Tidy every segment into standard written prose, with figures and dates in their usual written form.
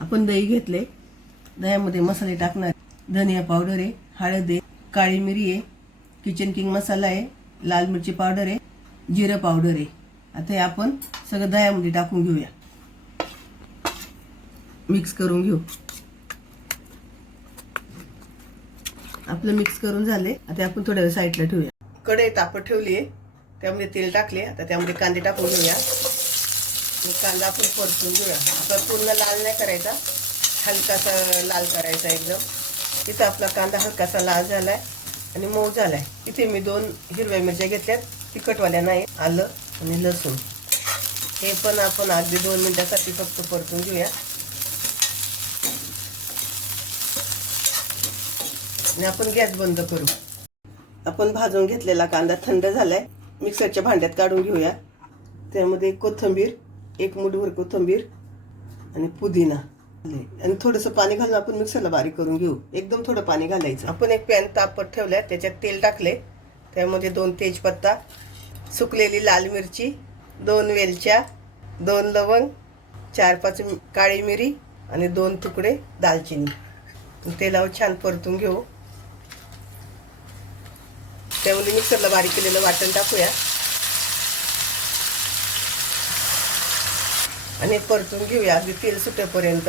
आपण दही घेतले, दह्यामध्ये मसाले टाकणार. धनिया पावडर आहे, हळद आहे, काळी मिरी आहे, किचन किंग मसाला आहे, लाल मिरची पावडर आहे, जिरं पावडर आहे. आता हे आपण सगळं दह्यामध्ये टाकून घेऊया, मिक्स करून घेऊ. आपलं मिक्स करून झाले. आता आपण थोड्या वेळ साईडला ठेवूया. कढई तापत ठेवली आहे, त्यामध्ये तेल टाकले. आता त्यामध्ये कांदे टाकून घेऊया. कांदा आपण परतून घेऊया. आपला पूर्ण लाल नाही करायचा, हलकासा लाल करायचा एकदम. इथं आपला कांदा हलकासा लाल झालाय आणि मऊ झालाय. इथे मी 2 हिरव्या मिरच्या घेतल्यात, तिखटवाल्या नाही, आलं आणि लसूण. हे पण आपण अगदी 2 मिनिटासाठी फक्त परतून घेऊया. आणि आपण गॅस बंद करू. आपण भाजून घेतलेला कांदा थंड झालाय, मिक्सरच्या भांड्यात काढून घेऊया. त्यामध्ये कोथिंबीर, 1 मूठभर कोथिंबीर आणि पुदिना आणि थोडंसं पाणी घालून आपण मिक्सरला बारीक करून घेऊ. एकदम थोडं पाणी घालायचं. आपण एक पॅन तापत ठेवलाय, त्याच्यात तेल टाकले. त्यामध्ये 2 तेजपत्ता, सुकलेली लाल मिरची, 2 वेलच्या, 2 लवंग, 4-5 काळी मिरी आणि 2 तुकडे दालचिनी. तेलावर छान परतून घेऊ. त्यामध्ये मिक्सरला बारीक केलेलं वाटण टाकूया आणि परतून घेऊया अगदी तेल सुटेपर्यंत.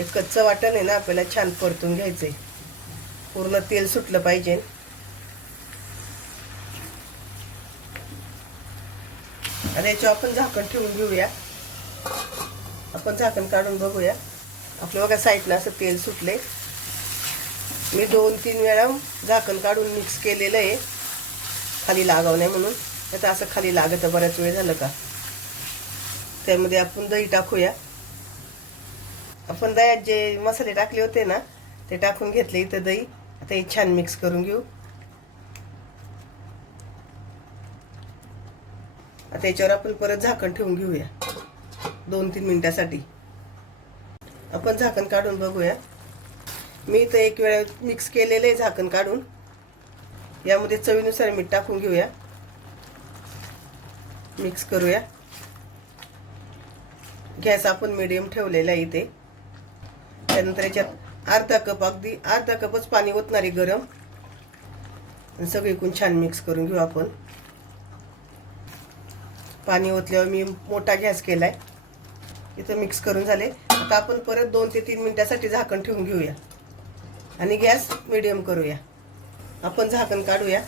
एक कच्चं वाटण आहे ना, आपल्याला छान परतून घ्यायचंय. पूर्ण तेल सुटलं पाहिजे. आणि याच्यावर आपण झाकण ठेवून घेऊया. आपण झाकण काढून बघूया. आपलं बघा साईडला असं तेल सुटले. मी 2-3 वेळा झाकण काढून मिक्स केलेलं आहे, खाली लागाव नाही म्हणून. आता असं खाली लागत बऱ्याच वेळ झालं का. त्यामध्ये आपण दही टाकूया. आपण दह्यात जे मसाले टाकले होते ना, ते टाकून घेतले इथं दही. आता हे छान मिक्स करून घेऊ. आता याच्यावर आपण परत झाकण ठेवून घेऊया 2-3 मिनिटासाठी. आपण झाकण काढून बघूया. मी इथं 1 वेळा मिक्स केलेलं आहे झाकण काढून. यामध्ये चवीनुसार मीठ टाकून घेऊया, मिक्स करूया. गॅस आपण मीडियम ठेवलेला आहे इथे. त्यानंतर याच्यात अर्धा कप, अगदी अर्धा कपच पाणी ओतणारे गरम. आणि सगळीकडून छान मिक्स करून घेऊ आपण. पाणी ओतल्यावर मी मोठा गॅस केलाय. इथं मिक्स करून झाले. आता आपण परत 2 ते 3 मिनिटासाठी झाकण ठेवून घेऊया आणि गॅस मीडियम करूया. आपण झाकण काढूया.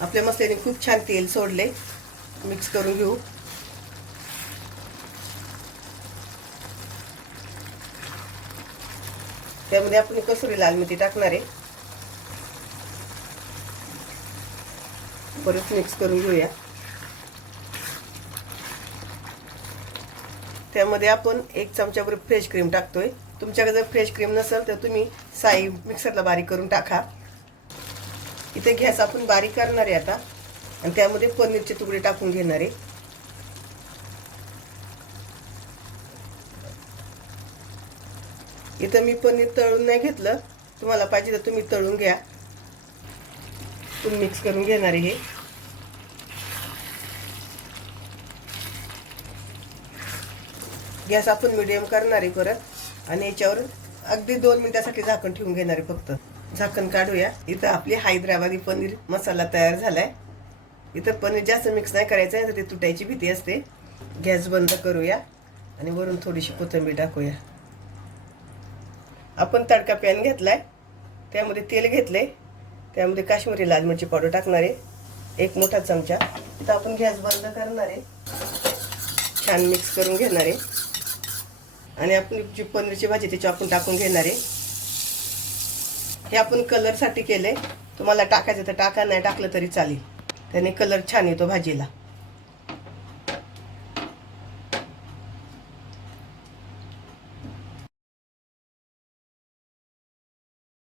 आपल्या मसाल्याने खूप छान तेल सोडले. मिक्स करून घेऊ. त्यामध्ये आपण कसुरी लाल मिरची टाकणार आहे. परत मिक्स करून घेऊया. त्यामध्ये आपण 1 चमचाभर फ्रेश क्रीम टाकतोय. तुमच्याकडे जर फ्रेश क्रीम नसेल तर तुम्ही साई मिक्सरला बारीक करून टाका. इथे गॅस आपण बारीक करणार आहे आता. आणि त्यामध्ये पनीरचे तुकडे टाकून घेणार आहे. इथं मी पनीर तळून नाही घेतलं, तुम्हाला पाहिजे तर तुम्ही तळून घ्या. मिक्स करून घेणार आहे. हे गॅस आपण मीडियम करणार आहे परत. आणि याच्यावर अगदी 2 मिनिटासाठी झाकण ठेवून घेणार आहे फक्त. झाकण काढूया. इथं आपली हैदराबादी पनीर मसाला तयार झालाय. इथं पनीर जास्त मिक्स नाही करायचं आहे, तर ते तुटायची भीती असते. गॅस बंद करूया आणि वरून थोडीशी कोथिंबीर टाकूया. आपण तडका पॅन घेतलाय, त्यामध्ये तेल घेतले. त्यामध्ये काश्मीरी लाल मिरची पावडर टाकणार आहे 1 मोठा चमचा. इथं आपण गॅस बंद करणार आहे. छान मिक्स करून घेणार आहे. आणि आपण जी पनीरची भाजी त्याची आपण टाकून घेणार आहे. हे आपण कलरसाठी केले. तुम्हाला टाकायचं तर टाका, नाही टाकलं तरी चालेल. त्याने कलर छान येतो भाजीला.